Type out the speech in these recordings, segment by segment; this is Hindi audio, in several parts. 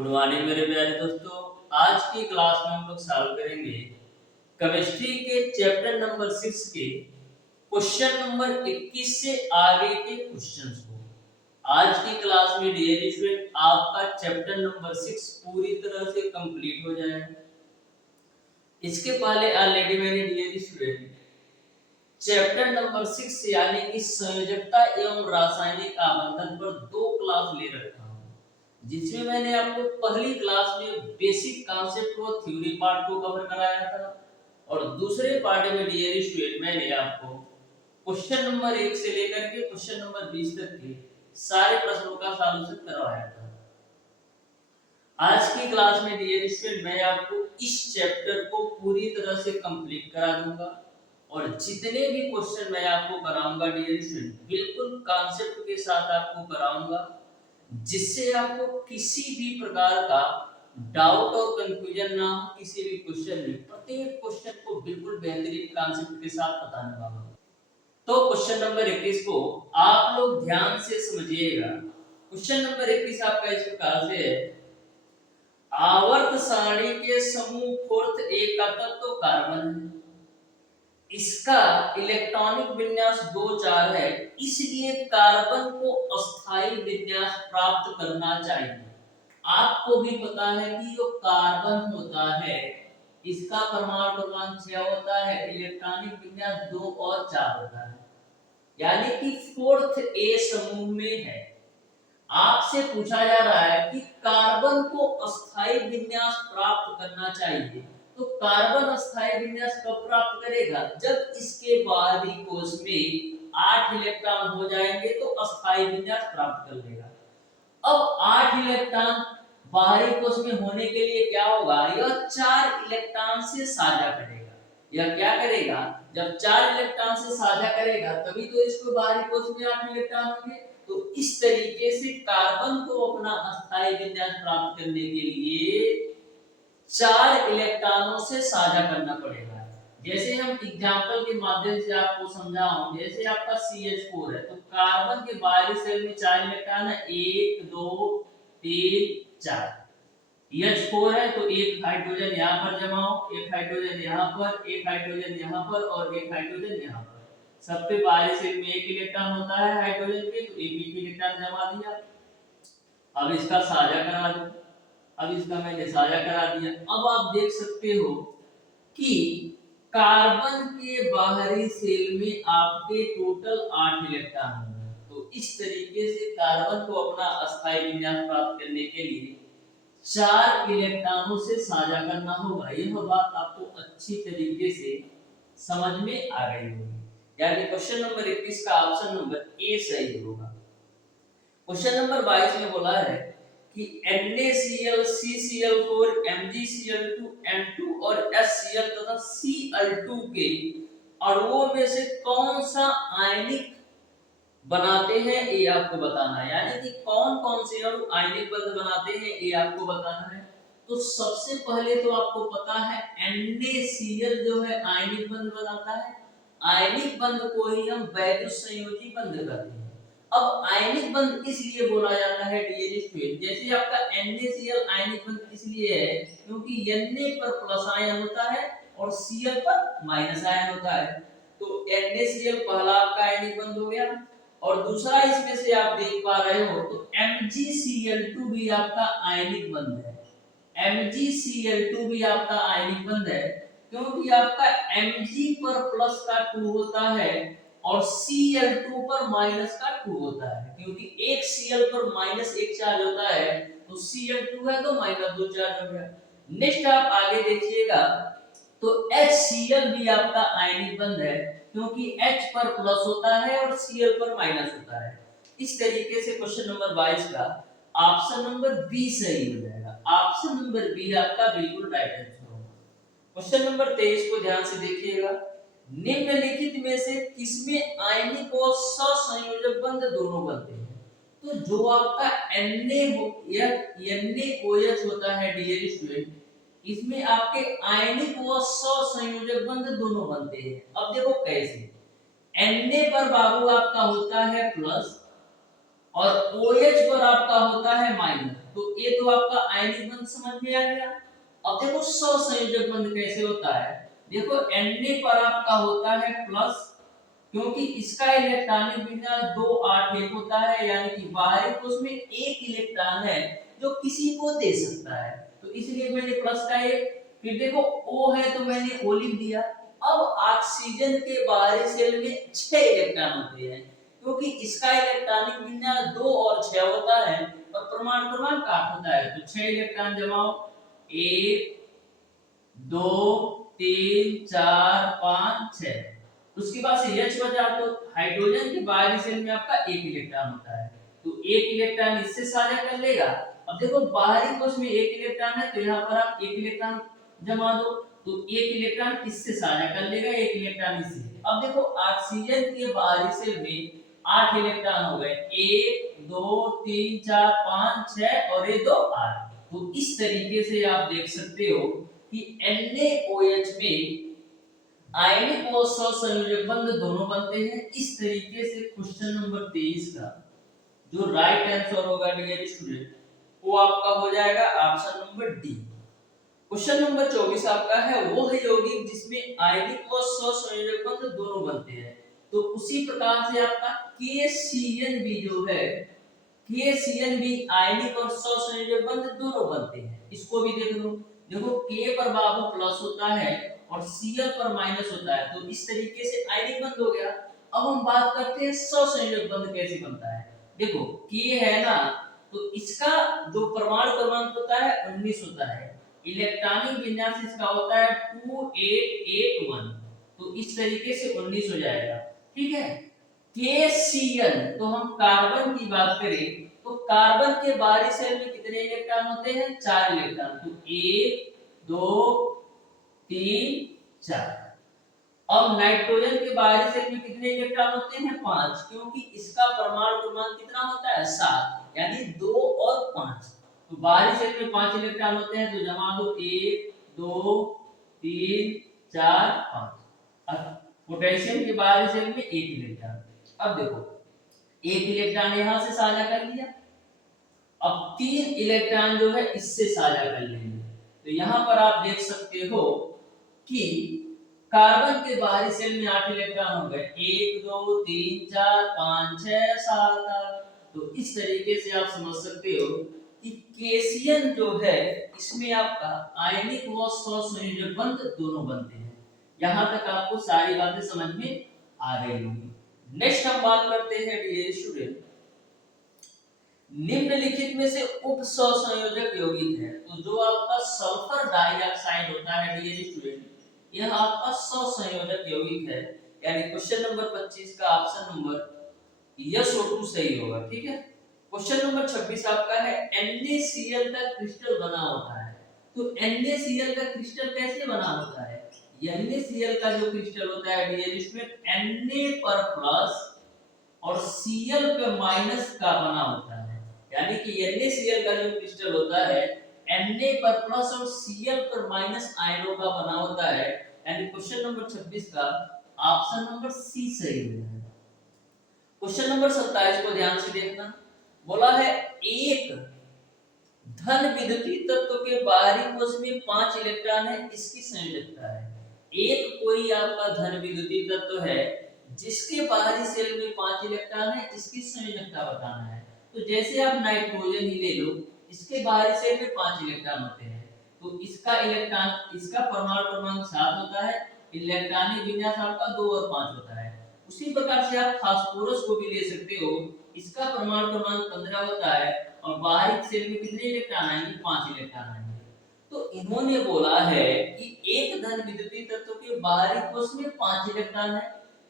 गुड मॉर्निंग मेरे प्यारे दोस्तों। आज की क्लास में हम लोग सॉल्व करेंगे केमिस्ट्री के चैप्टर नंबर 6 के क्वेश्चन नंबर 21 से आगे के क्वेश्चंस को। आज की क्लास में डियर स्टूडेंट आपका चैप्टर नंबर 6 पूरी तरह से कंप्लीट हो जाएगा। इसके पहले ऑलरेडी मैंने डियर स्टूडेंट चैप्टर नंबर 6 यानी कि संयोजकता एवं रासायनिक आबंधन पर 2 क्लास ले रखा हूं, जिसमें मैंने आपको पहली क्लास में बेसिक कॉन्सेप्ट और थ्योरी पार्ट को कवर कराया था और दूसरे पार्ट में डियर स्टूडेंट मैंने आपको क्वेश्चन नंबर 1 से लेकर के क्वेश्चन नंबर 20 तक के सारे प्रश्नों का सॉल्यूशन करवाया था। आज की क्लास में डियर स्टूडेंट मैं आपको इस चैप्टर को पूरी तरह से कंप्लीट करा दूंगा और जितने भी क्वेश्चन मैं आपको कराऊंगा डियर स्टूडेंट बिल्कुल कॉन्सेप्ट के साथ आपको कराऊंगा, जिससे आपको किसी भी प्रकार का डाउट और कंफ्यूजन ना हो। किसी भी क्वेश्चन में प्रत्येक क्वेश्चन को बिल्कुल बेहतरीन कॉन्सेप्ट के साथ बताने वाला हूं। तो क्वेश्चन नंबर 21 को आप लोग ध्यान से समझिएगा। क्वेश्चन नंबर 21 आपका इस प्रकार से है, आवर्त सारणी के समूह फोर्थ एक का तत्व कार्बन है, इसका इलेक्ट्रॉनिक विन्यास 2-4 है, इसलिए कार्बन को अस्थायी विन्यास प्राप्त करना चाहिए। आपको भी पता है कि जो कार्बन होता है इसका परमाणु क्रमांक 6 होता है, इलेक्ट्रॉनिक विन्यास 2 और 4 होता है, यानी कि फोर्थ ए समूह में है। आपसे पूछा जा रहा है कि कार्बन को अस्थायी विन्यास प्राप्त करना चाहिए, तो कार्बन अस्थायी विन्यास कब प्राप्त करेगा? जब इसके बाहरी कोश में 8 इलेक्ट्रॉन हो जाएंगे तो अस्थायी विन्यास प्राप्त कर लेगा। अब 8 इलेक्ट्रॉन बाहरी कोश में होने के लिए क्या होगा? यह 4 इलेक्ट्रॉन से साझा करेगा। यह क्या करेगा? जब 4 इलेक्ट्रॉन से साझा करेगा तभी तो इसको बाहरी कोश में 8 इलेक्ट्रॉन होंगे। तो इस तरीके से कार्बन को अपना अस्थायी विन्यास प्राप्त करने के लिए 4 इलेक्ट्रॉनों से साझा करना पड़ेगा। जैसे हम एग्जांपल के माध्यम से आपको समझाऊं, जैसे आपका CH4 है तो कार्बन के बाहरी शेल में 4 इलेक्ट्रॉन है, 1 2 3 4। H4 है तो एक हाइड्रोजन यहाँ पर जमा हो, एक हाइड्रोजन यहाँ पर, एक हाइड्रोजन यहाँ पर और एक हाइड्रोजन यहाँ पर। सब पे बाहरी शेल में 1 इलेक्ट्रॉन होता है हाइड्रोजन के, तो एक इलेक्ट्रॉन जमा दिया। अब इसका साझा करा दो। अब इसका मैंने साझा करा दिया। अब आप देख सकते हो कि कार्बन के बाहरी शेल में आपके टोटल 8 इलेक्ट्रॉन होंगे। तो इस तरीके से कार्बन को अपना अस्थायी विन्यास प्राप्त करने के लिए 4 इलेक्ट्रॉनों से साझा करना होगा। यह बात आपको अच्छी तरीके से समझ में आ गई होगी, यानी क्वेश्चन नंबर 21 का ऑप्शन नंबर ए सही होगा। क्वेश्चन नंबर 22 में बोला है कि NaCl, CCl4, MgCl2, N2 और HCl तथा Cl2 के अणुओं में से कौन सा आयनिक बनाते हैं, ये आपको बताना है। यानी कि कौन कौन से अणु आयनिक बंध बनाते हैं ये आपको बताना है। तो सबसे पहले तो आपको पता है NaCl जो है आयनिक बंध बनाता है। आयनिक बंध को ही हम वैद्युत संयोजी बंध कहते हैं। अब आयनिक बंध इसलिए बोला जाता है डियर स्टूडेंट, जैसे आपका NaCl आयनिक बंध इसलिए है क्योंकि Na पर प्लस आयन होता है और Cl पर माइनस आयन होता है। तो NaCl पहला आपका आयनिक बंध हो गया। और दूसरा इसमें से आप देख पा रहे हो तो MgCl2 भी आपका आयनिक बंध है। MgCl2 भी आपका आयनिक बंध है क्योंकि आपका Mg पर प्लस का 2 होता है और Cl2 पर माइनस का 2 होता है। क्योंकि एक Cl पर माइनस 1 चार्ज होता है तो Cl2 है तो माइनस 2 चार्ज हो गया। नेक्स्ट आप आगे देखिएगा तो HCl भी आपका आयनिक बंध है क्योंकि H पर प्लस होता है और Cl पर माइनस होता है। इस तरीके से क्वेश्चन नंबर 22 का ऑप्शन नंबर बी सही हो जाएगा। ऑप्शन नंबर बी आपका बिल्कुल राइट आंसर होगा। क्वेश्चन नंबर 23 को ध्यान से देखिएगा, निम्नलिखित में से किसमें आयनिक और सहसंयोजक बंध दोनों बनते हैं? तो जो आपका NaOH होता है डियर स्टूडेंट, इसमें आपके आयनिक व सहसंयोजक बंध दोनों बनते हैं। अब देखो कैसे, Na पर बाबू आपका होता है प्लस और OH पर आपका होता है माइनस। तो ये तो आपका आयनिक बंध समझ में आ गया। अब देखो सहसंयोजक बंध कैसे होता है। देखो Na पर आपका होता है प्लस, क्योंकि इसका इलेक्ट्रॉनिक विन्यास 2 8 1 होता है, यानी कि बाहरी कोश में एक इलेक्ट्रॉन है जो किसी को दे सकता है, तो इसलिए मैंने प्लस का एक। फिर देखो O है तो मैंने O लिख दिया। अब ऑक्सीजन के बाहरी शेल में 6 इलेक्ट्रॉन होते हैं, क्योंकि इसका इलेक्ट्रॉनिक विन्यास 2 और 6 होता है और परमाणु क्रमांक 8 होता है, तो 6 इलेक्ट्रॉन जमाओ, 1 2 3 4 5 6। उसके बाद से H बचा, तो हाइड्रोजन के बाहरी शेल में आपका एक इलेक्ट्रॉन होता है, तो एक इलेक्ट्रॉन इससे साझा कर लेगा। अब देखो बाहरी कोश में एक इलेक्ट्रॉन है, तो यहाँ पर आप एक इलेक्ट्रॉन जमा दो, तो एक इलेक्ट्रॉन इससे साझा कर लेगा, एक इलेक्ट्रॉन इससे। अब देखो ऑक्सीजन के बाहरी शेल में 8 इलेक्ट्रॉन हो गए, 1 2 3 4 5 6 और ये 2 8। तो इस तरीके से आप देख सकते हो कि NaOH में आयनिक और सहसंयोजक बंध दोनों बनते हैं। इस तरीके से क्वेश्चन नंबर 23 का जो राइट आंसर होगा डियर स्टूडेंट, वो आपका हो जाएगा option number D. Question number 24 आपका है वो है यौगिक जिसमें आयनिक और सहसंयोजक बंध दोनों बनते हैं। तो उसी प्रकार से आपका KCN भी जो है, KCN भी आयनिक और सहसंयोजक बंध दोनों बनते हैं, इसको भी देख लो। देखो K पर बाबू प्लस होता है और Cl पर माइनस होता है, तो इस तरीके से आयनिक बंध हो गया। अब हम बात करते हैं सहसंयोजक बंध कैसे बनता है। देखो K है ना, तो इसका जो परमाणु क्रमांक होता है 19 होता है, इलेक्ट्रॉनिक विन्यास इसका होता है 2881, तो इस तरीके से 19 हो जाएगा, ठीक है। KCN, तो हम कार्बन की बात करें तो कार्बन के बाहरी शेल में कितने इलेक्ट्रॉन होते हैं, 4 इलेक्ट्रॉन, तो 1 2 3 4। अब नाइट्रोजन के बाहरी शेल में कितने इलेक्ट्रॉन होते हैं, 5, क्योंकि इसका परमाणु क्रमांक कितना होता है, 7, यानी 2 और 5। तो बाहरी शेल में 5 इलेक्ट्रॉन होते हैं, तो जमा दो 1 2 3 4 5। अब पोटेशियम के बाहरी शेल में 1 इलेक्ट्रॉन। अब देखो 1 इलेक्ट्रॉन यहां से साझा कर लिया, अब 3 इलेक्ट्रॉन जो है इससे साझा कर लेंगे। तो यहां पर आप देख सकते हो कि कार्बन के बाहरी शेल में 8 इलेक्ट्रॉन हो गए, 1 2 3 4 5 6 7 8। तो इस तरीके से आप समझ सकते हो कि केशियन जो है इसमें आपका आयनिक व सहसंयोजक बंध दोनों बनते हैं। यहां तक आपको सारी बातें समझ में आ गई होंगी। नेक्स्ट हम बात करते हैं डियर स्टूडेंट, निम्नलिखित में से उप सहसंयोजक यौगिक है। तो जो आपका सल्फर डाइऑक्साइड होता है डियर स्टूडेंट, यह आपका सहसंयोजक यौगिक है, यानी क्वेश्चन नंबर 25 का ऑप्शन नंबर SO2 सही होगा, ठीक है। क्वेश्चन नंबर 26 आपका है NaCl का क्रिस्टल बना होता है। तो NaCl का क्रिस्टल कैसे बना होता है, NaCl का जो क्रिस्टल होता है डियर स्टूडेंट, Na पर प्लस और Cl पे माइनस का बना होता है, यानी कि NaCl का जो क्रिस्टल होता है Na पर प्लस और Cl पर माइनस आयनों का बना होता है, यानी क्वेश्चन नंबर 26 का ऑप्शन नंबर सी सही है। क्वेश्चन नंबर 27 को ध्यान से देखना, बोला है एक धन विद्युतीय तत्व के बाहरी कोश में 5 इलेक्ट्रॉन है, इसकी संयोजकता है। एक कोई आपका धन विद्युतीय तत्व है जिसके बाहरी शेल में 5 इलेक्ट्रॉन है, इसकी संयोजकता बताना है। तो जैसे आप नाइट्रोजन ही ले लो, इसके बाहरी शेल में 5 इलेक्ट्रॉन होते हैं, तो इसका इलेक्ट्रॉन, इसका परमाणु क्रमांक 7 होता है, इलेक्ट्रॉनिक विन्यास आपका 2 और 5 होता है। उसी प्रकार से आप फास्फोरस को भी ले सकते हो, इसका परमाणु क्रमांक 15 होता है और बाहरी शेल में कितने इलेक्ट्रॉन आएंगे, 5 इलेक्ट्रॉन आएंगे। तो इन्होंने बोला है कि एक धन विद्युतीय तत्व के बाहरी कोश में 5 इलेक्ट्रॉन है,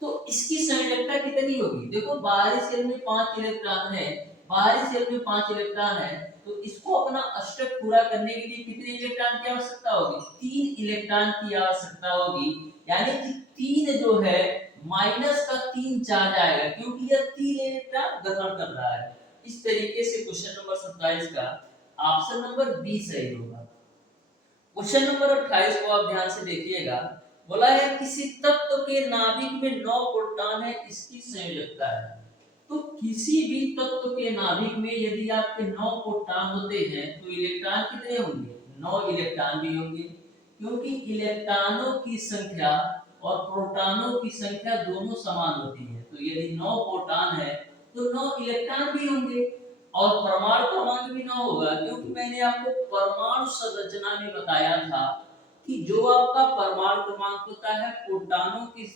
तो इसकी संयोजकता कितनी होगी। देखो बाहरी शेल में 5 इलेक्ट्रॉन है, बाहरी शेल में 5 इलेक्ट्रॉन है, तो इसको अपना अष्टक पूरा करने के लिए कितने इलेक्ट्रॉन की आवश्यकता होगी, 3 इलेक्ट्रॉन की आवश्यकता होगी, यानी कि 3 जो है माइनस का 3 चार्ज आएगा, क्योंकि यह 3 इलेक्ट्रॉन ग्रहण कर रहा है। इस तरीके से क्वेश्चन नंबर 27 का ऑप्शन नंबर बी सही होगा। क्वेश्चन नंबर 28 को आप ध्यान से देखिएगा, बोला है किसी तत्व के नाभिक में 9 प्रोटॉन है, इसकी संयोजकता है। तो किसी भी तत्व के नाभिक में यदि आपके 9 प्रोटॉन होते हैं तो इलेक्ट्रॉन कितने होंगे? 9 इलेक्ट्रॉन भी होंगे, क्योंकि इलेक्ट्रॉनों की संख्या और प्रोटॉनों की संख्या दोनों समान होती है। तो यदि 9 प्रोटॉन है तो 9 इलेक्ट्रॉन भी होंगे, और परमाणु क्रमांक भी 9 होगा, क्योंकि मैंने आपको परमाणु संरचना में बताया था कि जो आपका परमाणु क्रमांक होता है प्रोटॉनों की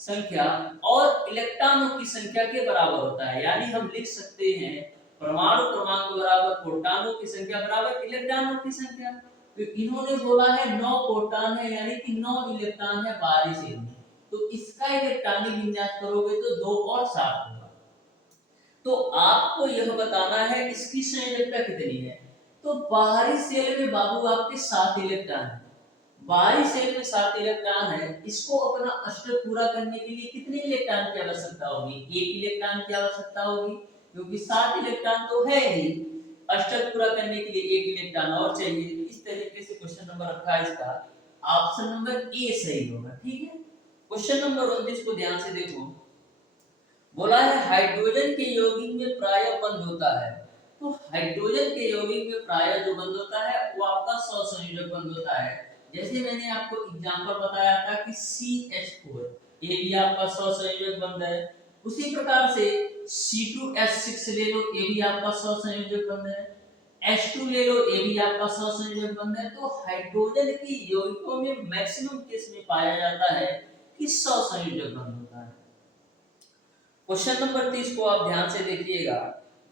संख्या और इलेक्ट्रॉनों की संख्या के बराबर होता है। यानी हम लिख सकते हैं परमाणु क्रमांक बराबर प्रोटॉनों की संख्या बराबर इलेक्ट्रॉनों की संख्या। तो इन्होंने बोला है 9 प्रोटॉन है, यानी कि 9 इलेक्ट्रॉन है बाहरी शेल में, तो इसका इलेक्ट्रॉनिक विन्यास करोगे तो 2 और 7 होगा। तो आपको यह बताना है इसकी संयोजकता कितनी है। तो बाहरी सेल में बाबू आपके 7 इलेक्ट्रॉन है, बाहरी सेल में 7 इलेक्ट्रॉन है। इसको अपना अष्टक पूरा करने के लिए कितने इलेक्ट्रॉन की आवश्यकता होगी? 1 इलेक्ट्रॉन की आवश्यकता होगी, क्योंकि 7 इलेक्ट्रॉन तो है ही। अष्टक पूरा करने के लिए 1 इलेक्ट्रॉन और चाहिए। इस तरीके से क्वेश्चन नंबर 28 का ऑप्शन नंबर ए सही होगा। ठीक है, क्वेश्चन नंबर 29 को ध्यान से देखो। बोला है हाइड्रोजन के यौगिक में प्रायः बंद होता है। तो हाइड्रोजन के यौगिक में प्रायः जो बंद होता है वो आपका सहसंयोजक बंद होता है। जैसे मैंने आपको एग्जांपल बताया था कि CH4 ये भी आपका सहसंयोजक बंद है। उसी प्रकार से C2H6 ले लो, ये भी आपका सहसंयोजक बंद है। H2 ले लो, ये भी आपका सहसंयोजक बंद है। तो हाइड्रोजन की यौगिकों में मैक्सिमम केस में पाया जाता है कि सहसंयोजक बंद होता है। क्वेश्चन नंबर 30 को आप ध्यान से देखिएगा।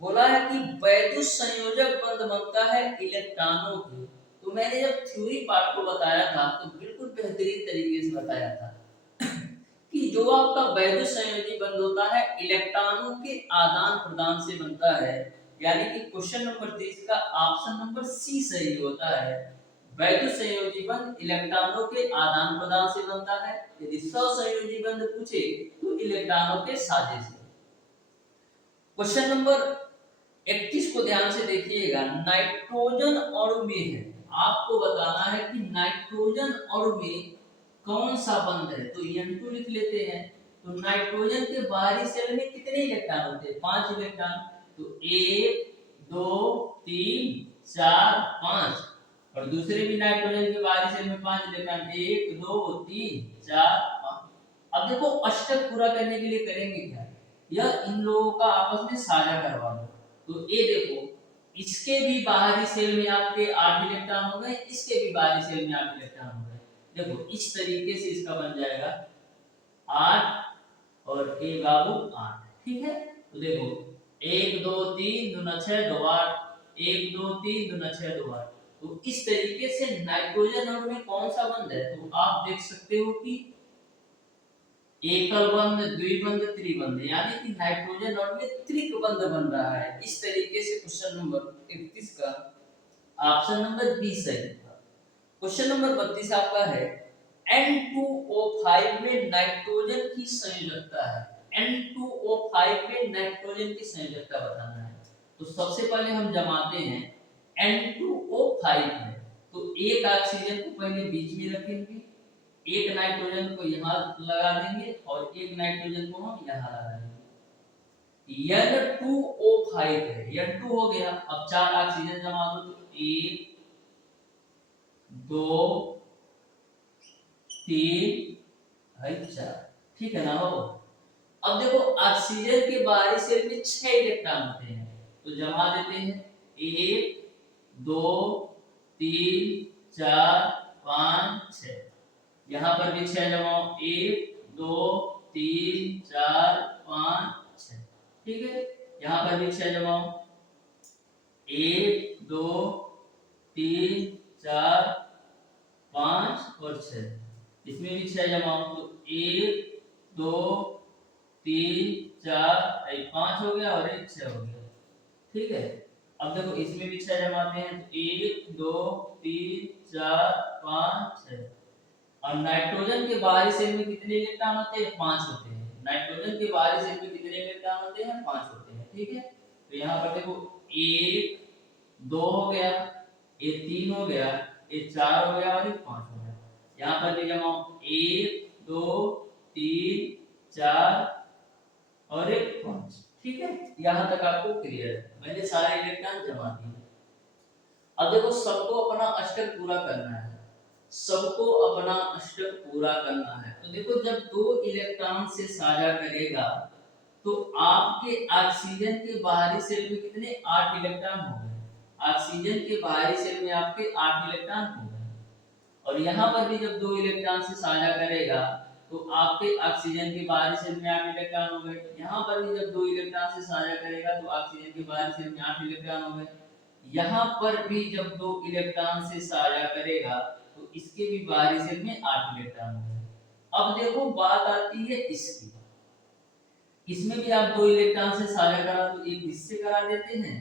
बोला है कि वैद्युत संयोजक बंध बनता है इलेक्ट्रॉनों की। तो मैंने जब थ्योरी पार्ट को बताया था तो बिल्कुल बेहतरीन तरीके से बताया था कि जो आपका वैद्युत संयोजी बंध होता है इलेक्ट्रॉनों के आदान प्रदान से बनता है। यानी कि क्वेश्चन नंबर 30 का ऑप्शन नंबर सी सही होता है। वैद्युत संयोजी बंध इलेक्ट्रॉनों के आदान प्रदान से बनता है। यदि सहसंयोजी बंध पूछे तो इलेक्ट्रॉनों के साझे से। क्वेश्चन नंबर 31 को ध्यान से देखिएगा। नाइट्रोजन अणु में है, आपको बताना है कि नाइट्रोजन अणु में कौन सा बंध है। तो N2 लिख लेते हैं। तो नाइट्रोजन के बाहरी शेल में कितने इलेक्ट्रॉन होते हैं? 5 इलेक्ट्रॉन। तो 1 2 3 4 5, और दूसरे भी नाइट्रोजन के बाहरी शेल में 5 इलेक्ट्रॉन, 1 2 3 4 5। अब देखो अष्टक पूरा करने के लिए करेंगे क्या, यह इन लोगों का आपस में साझा करवा दो। तो ये देखो इसके भी बाहरी सेल में आपके 8 इलेक्ट्रॉन हो गए, इसके भी बाहरी सेल में 8 इलेक्ट्रॉन हो गए। देखो इस तरीके से इसका बन जाएगा 8 और ए बाबू 8। ठीक है, तो देखो 1 2 3 2 6 2 8, 1 2 3 2 6 2 8। तो इस तरीके से नाइट्रोजन अणु में कौन सा बंध है, तो आप देख सकते हो कि एकल बंध, द्विबंध, त्रिबंध, यानी कि नाइट्रोजन अणु में त्रिक बंध बन रहा है। इस तरीके से क्वेश्चन नंबर 31 का ऑप्शन नंबर बी सही है। क्वेश्चन नंबर 32 आपका है N2O5 में नाइट्रोजन की संयोजकता है। N2O5 में नाइट्रोजन की संयोजकता बताना है। तो सबसे पहले हम जमाते हैं N2O5 में। तो एक ऑक्सीजन को पहले बीच में रखेंगे, एक नाइट्रोजन को यहाँ लगा देंगे और एक नाइट्रोजन को हम यहाँ लगा देंगे। N2O5 है, N2 हो गया। अब 4 ऑक्सीजन जमा दो, तो 1 2 3 4। ठीक है ना हो। अब देखो ऑक्सीजन के बाहरी शेल में 6 इलेक्ट्रॉन होते हैं, तो जमा देते हैं 1 2 3 4 5 6। यहाँ पर भी 6 जमाओ, 1 2 3 4 5 6। ठीक है, यहाँ पर भी 6 जमाओ, 1 2 3 4 5 और 6। इसमें भी 6 जमाओ, तो 1 2 3 4 5 हो गया और 1 6 हो गया। ठीक है, अब देखो इसमें भी 6 जमाते हैं, तो 1 2 3 4 5 6। और नाइट्रोजन के बाहरी शेल में कितने इलेक्ट्रॉन होते हैं? 5 होते हैं। नाइट्रोजन के बाहरी शेल में कितने इलेक्ट्रॉन होते हैं? 5 होते हैं। ठीक है, तो यहाँ पर देखो 1 2 हो गया, ये 3 हो गया, ये 4 हो गया और ये 5 हो गया। यहाँ पर भी जमाओ 1 2 3 4 और 1 5। ठीक है, यहाँ तक आपको क्लियर है। मैंने सारे इलेक्ट्रॉन जमा दिए। अब देखो सबको अपना अष्टक पूरा करना है, सबको अपना अष्टक पूरा करना है। तो देखो जब दो इलेक्ट्रॉन से साझा करेगा तो आपके ऑक्सीजन के बाहरी सेल में कितने 8 इलेक्ट्रॉन हो गए। ऑक्सीजन के बाहरी सेल में आपके 8 इलेक्ट्रॉन हो गए। और यहाँ पर भी जब दो इलेक्ट्रॉन से साझा करेगा तो आपके ऑक्सीजन के बाहरी सेल में 8 इलेक्ट्रॉन हो गए। यहाँ पर भी जब दो इलेक्ट्रॉन से साझा करेगा तो ऑक्सीजन के बाहरी सेल में 8 इलेक्ट्रॉन हो गए। यहाँ पर भी जब दो इलेक्ट्रॉन से साझा करेगा तो इसके भी बाहरी सेल में 8 इलेक्ट्रॉन हो गए। अब देखो बात आती है इसकी, इसमें भी आप दो इलेक्ट्रॉन से साझा करा तो एक इससे करा देते हैं,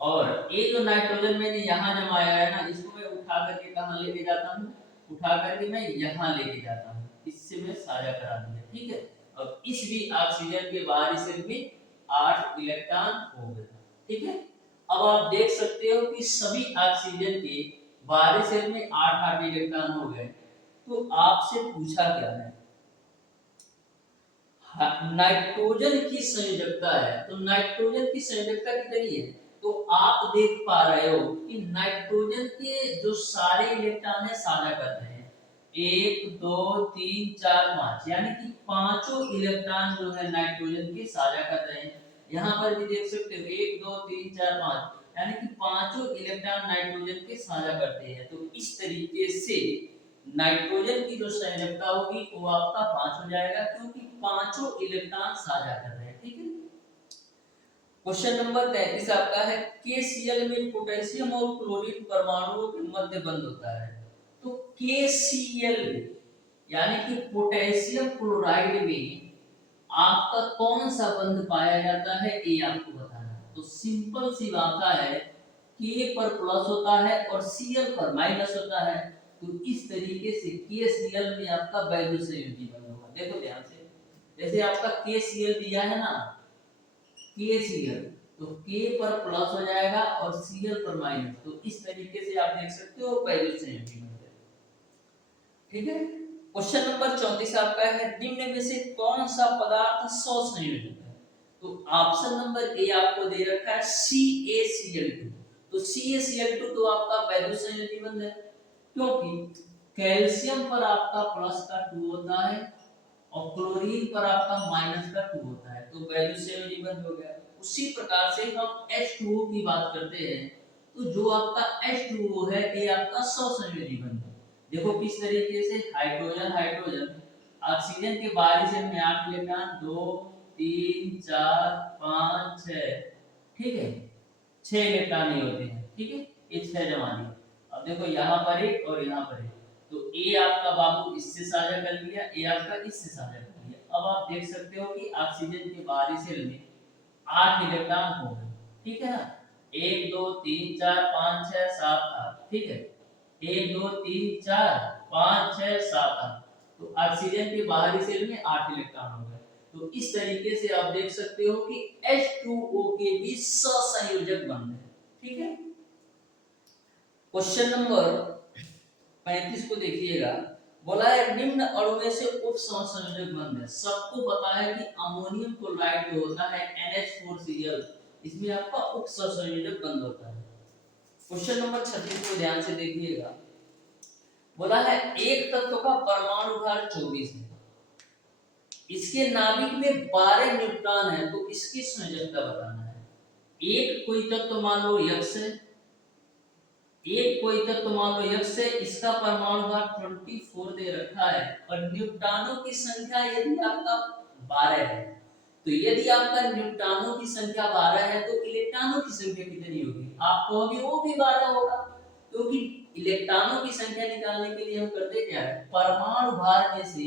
और ये जो नाइट्रोजन मैंने यहाँ जमाया है ना, इसको मैं उठा करके कहाँ लेके जाता हूँ, उठा करके मैं यहाँ लेके जाता हूँ, इससे मैं साझा करा दिया। ठीक है, अब इस भी ऑक्सीजन के बाहरी सेल में 8 इलेक्ट्रॉन हो गए। ठीक है, अब आप देख सकते हो कि सभी ऑक्सीजन के बाहरी सेल में 8 इलेक्ट्रॉन हो गए। तो आपसे पूछा क्या है, नाइट्रोजन की संयोजकता है, तो नाइट्रोजन की संयोजकता कितनी है। तो आप देख पा रहे हो कि नाइट्रोजन के जो सारे इलेक्ट्रॉन है साझा कर रहे हैं, 1 2 3 4 5, यानी कि पांचों इलेक्ट्रॉन जो है नाइट्रोजन के साझा कर रहे हैं। यहाँ पर भी देख सकते हो 1 2 3 4 5, यानी कि पांचों इलेक्ट्रॉन नाइट्रोजन के साझा करते हैं। तो इस तरीके से नाइट्रोजन की जो संयोजकता होगी वो आपका 5 हो जाएगा, क्योंकि पांचों इलेक्ट्रॉन साझा कर रहे हैं। ठीक है, क्वेश्चन नंबर 33 आपका है, KCl में पोटेशियम और क्लोरीन परमाणुओं के मध्य बंध होता है। तो KCl यानी कि पोटेशियम क्लोराइड में आपका कौन सा बंध पाया जाता है, ये आपको बताना है। तो सिंपल सी बात है, K पर प्लस होता है और Cl पर माइनस होता है। तो इस तरीके से KCl में आपका वैल्यू संयोजी बंध होगा। देखो ध्यान से, जैसे आपका KCl दिया है ना, KCl, तो K पर प्लस हो जाएगा और Cl पर माइनस। तो इस तरीके से आप देख सकते हो वैल्यू संयोजी बनते हैं। ठीक है, क्वेश्चन नंबर 34 आपका है, निम्न में से कौन सा पदार्थ सौसंयोजक है। तो ऑप्शन नंबर ए आपको दे रखा है CaCl2। तो CaCl2 तो आपका वैल्यू संयोजी बंध है, क्योंकि कैल्शियम पर आपका प्लस का 2 होता है और क्लोरीन पर आपका माइनस का 2 होता है। तो वैल्यू संयोजी बंध हो गया। उसी प्रकार से हम H2O की बात करते हैं, तो जो आपका H2O है ये आपका सौसंयोजी बंध है। देखो किस तरीके से, हाइड्रोजन हाइड्रोजन, ऑक्सीजन के बाहरी सेल में 8 इलेक्ट्रॉन, 2 3 4 5 6, ठीक है, 6 इलेक्ट्रॉन ही होते हैं। ठीक है, ये 6 जमा दिए। अब देखो यहाँ पर एक और यहाँ पर एक, तो ए आपका बाबू इससे साझा कर लिया, ए आपका इससे साझा कर लिया। अब आप देख सकते हो कि ऑक्सीजन के बाहरी सेल में 8 इलेक्ट्रॉन हो गए। ठीक है ना, 1 2 3 4 5 6 7 8, ठीक है, 1 2 3 4 5 6 7 8। तो ऑक्सीजन के बाहरी सेल में 8 इलेक्ट्रॉन हो गए। तो इस तरीके से आप देख सकते हो कि H2O के भी सहसंयोजक बंध है। ठीक है, क्वेश्चन नंबर 35 को देखिएगा, बोला है निम्न अणु में से उप सहसंयोजक बंध है। सबको पता है कि अमोनियम क्लोराइड जो होता है NH4Cl, इसमें आपका उप सहसंयोजक बंध होता है। क्वेश्चन नंबर 36 को ध्यान से देखिएगा, बोला है एक तत्व का परमाणु भार 24 है, इसके नाभिक में 12 न्यूट्रॉन है, तो इसकी संयोजकता बताना है। एक कोई तत्व मान लो X है, एक कोई तत्व मान लो X है, इसका परमाणु भार 24 दे रखा है और न्यूट्रॉनों की संख्या यदि आपका 12 है, तो यदि आपका न्यूट्रॉनों की संख्या 12 है तो इलेक्ट्रॉनों की संख्या कितनी होगी, आप कहोगे वो भी 12 होगा। क्योंकि इलेक्ट्रॉनों की संख्या निकालने के लिए हम करते क्या है, परमाणु भार में से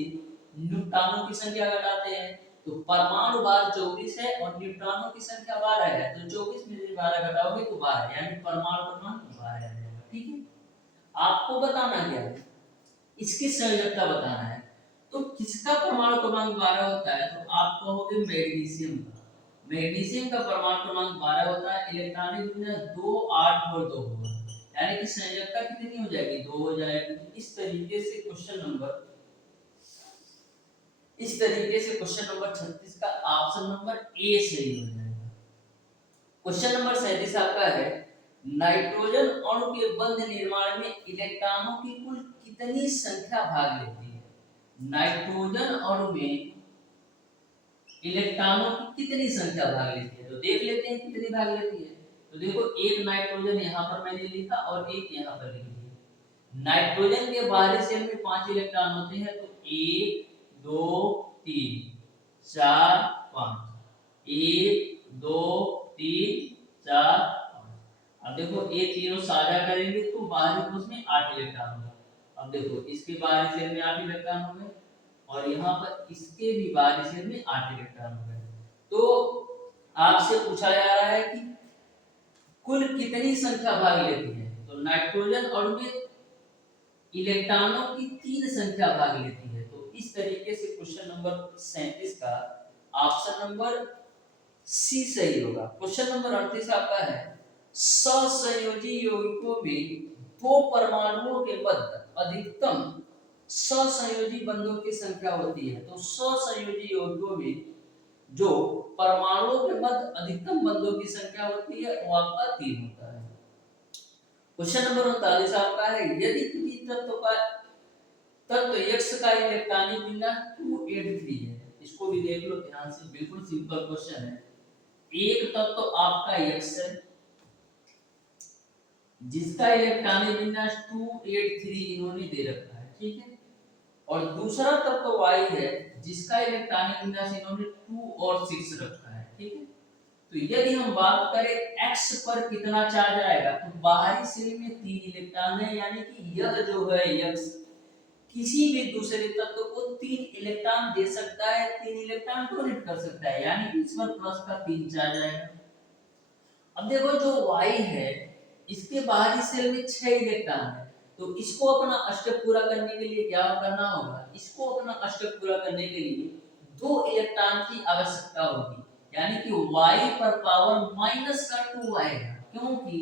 न्यूट्रॉनों की संख्या घटाते हैं। तो परमाणु भार 24 है और न्यूट्रॉनों की संख्या 12 है, तो 24 में से 12 घटाओगे तो 12, यानी परमाणु क्रमांक 12 है। ठीक है, आपको बताना क्या है, इसकी संयोजकता बताना है। तो किसका परमाणु क्रमांक 12 होता है, तो आप कहोगे मैग्नीशियम का। मैग्नीशियम का परमाणु क्रमांक 12 होता है, इलेक्ट्रॉनिक यूनिट 2 8 और 2 होगा, यानी कि संयोजकता कितनी हो जाएगी, 2 हो जाएगी। इस तरीके से क्वेश्चन नंबर इस तरीके से क्वेश्चन नंबर 36 का ऑप्शन नंबर ए सही हो जाएगा। क्वेश्चन नंबर 37 आपका है नाइट्रोजन अणु के बंध निर्माण में इलेक्ट्रॉनों की कुल कितनी संख्या भाग लेती है। नाइट्रोजन अणु में इलेक्ट्रॉनों की कितनी संख्या भाग लेती है, तो देख लेते हैं कितनी भाग लेती है। तो देखो एक नाइट्रोजन यहाँ पर मैंने लिखा और एक यहाँ पर लिख दिया। नाइट्रोजन के बाहरी शेल में 5 इलेक्ट्रॉन होते हैं, तो 1 2 3 4 5, 1 2 3 4 5। अब देखो ये तीनों साझा करेंगे तो बाहरी कोश में 8 इलेक्ट्रॉन होगा। अब देखो इसके बाहरी शेल में 8 इलेक्ट्रॉन हो गए और यहाँ पर इसके भी बाहरी शेल में 8 इलेक्ट्रॉन हो गए। तो आपसे पूछा जा रहा है कि कुल कितनी संख्या भाग लेती है, तो नाइट्रोजन अणु में इलेक्ट्रॉनों की 3 संख्या भाग लेती है। तो इस तरीके से क्वेश्चन नंबर 37 का ऑप्शन नंबर सी सही होगा। क्वेश्चन नंबर 38 आपका है सहसंयोजी यौगिकों में 2 परमाणुओं के मध्य अधिकतम सहसंयोजी बंधों की संख्या होती है। तो सहसंयोजी यौगिकों में जो परमाणुओं के मध्य अधिकतम बंधों की संख्या होती है वो आपका 3 होता है। क्वेश्चन नंबर 39 आपका है यदि किसी तत्व X का इलेक्ट्रॉनिक विन्यास 283 है। इसको भी देख लो ध्यान से, बिल्कुल सिंपल क्वेश्चन है। एक तत्व आपका X है जिसका इलेक्ट्रॉनिक विन्यास 283 इन्होंने दे रखा है, ठीक है। और दूसरा तत्व Y है जिसका इलेक्ट्रॉनिक विन्यास इन्होंने 2 और 6 रखा है, ठीक है। तो यदि हम बात करें x पर कितना चार्ज आएगा, तो बाहरी शेल में 3 इलेक्ट्रॉन है, यानी कि यह जो है x किसी भी दूसरे तत्व को 3 इलेक्ट्रॉन दे सकता है, 3 इलेक्ट्रॉन डोनेट कर सकता है, यानी कि इस पर प्लस का 3 चार्ज आएगा। अब देखो जो y है इसके बाहरी शेल में 6 इलेक्ट्रॉन है, तो इसको अपना अष्टक पूरा करने के लिए क्या करना होगा, इसको अपना अष्टक पूरा करने के लिए 2 इलेक्ट्रॉन की आवश्यकता होगी, यानी कि y पर पावर माइनस का 2 आएगा, क्योंकि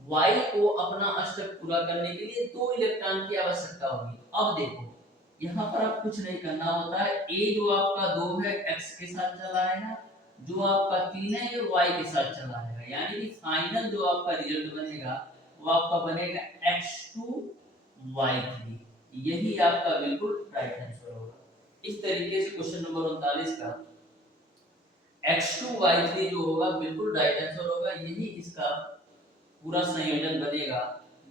y को अपना अष्टक पूरा करने के लिए 2 इलेक्ट्रॉन की आवश्यकता होगी। अब देखो यहाँ पर आप कुछ नहीं करना होता है, a जो आपका 2 है x के साथ चला आएगा, जो आपका 3 है ये y के साथ चला आएगा, यानी कि फाइनल जो आपका रिजल्ट बनेगा वो आपका बनेगा x2y3। यही आपका बिल्कुल राइट आंसर होगा। इस तरीके से क्वेश्चन नंबर 39 का x2y3 जो होगा बिल्कुल राइट आंसर होगा। यही इसका पूरा संयोजन बनेगा,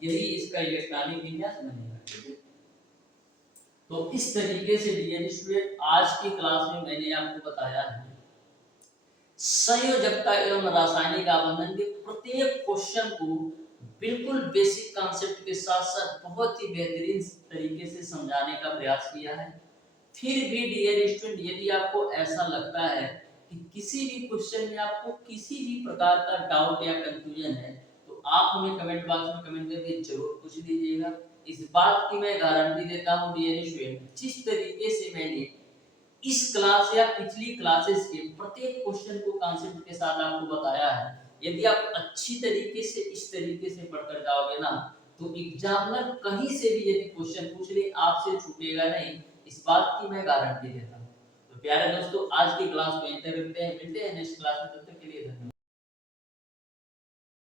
यही इसका इलेक्ट्रॉनिक विन्यास बनेगा, ठीक है। तो इस तरीके से डियर स्टूडेंट आज की क्लास में मैंने आपको बताया है संयोजकता एवं रासायनिक आबंधन के प्रत्येक क्वेश्चन को बिल्कुल बेसिक कॉन्सेप्ट के साथ साथ बहुत ही बेहतरीन तरीके से समझाने का प्रयास किया है। फिर भी डियर स्टूडेंट यदि आपको ऐसा लगता है कि किसी भी क्वेश्चन में आपको किसी भी प्रकार का डाउट या कंफ्यूजन है, तो आप हमें कमेंट बॉक्स में कमेंट करके जरूर पूछ लीजिएगा। इस बात की मैं गारंटी देता हूं डियर स्टूडेंट, जिस तरीके से मैंने इस क्लास या पिछली क्लासेस के प्रत्येक क्वेश्चन को कॉन्सेप्ट के साथ आपको बताया है, यदि आप अच्छी तरीके से इस तरीके से पढ़कर जाओगे ना, तो एग्जामिनर कहीं से भी यदि क्वेश्चन पूछ ले आपसे छूटेगा नहीं, इस बात की मैं गारंटी देता हूँ। तो प्यारे दोस्तों आज की क्लास को यहीं तक रखते हैं, मिलते हैं नेक्स्ट क्लास में, तब तक के लिए धन्यवाद।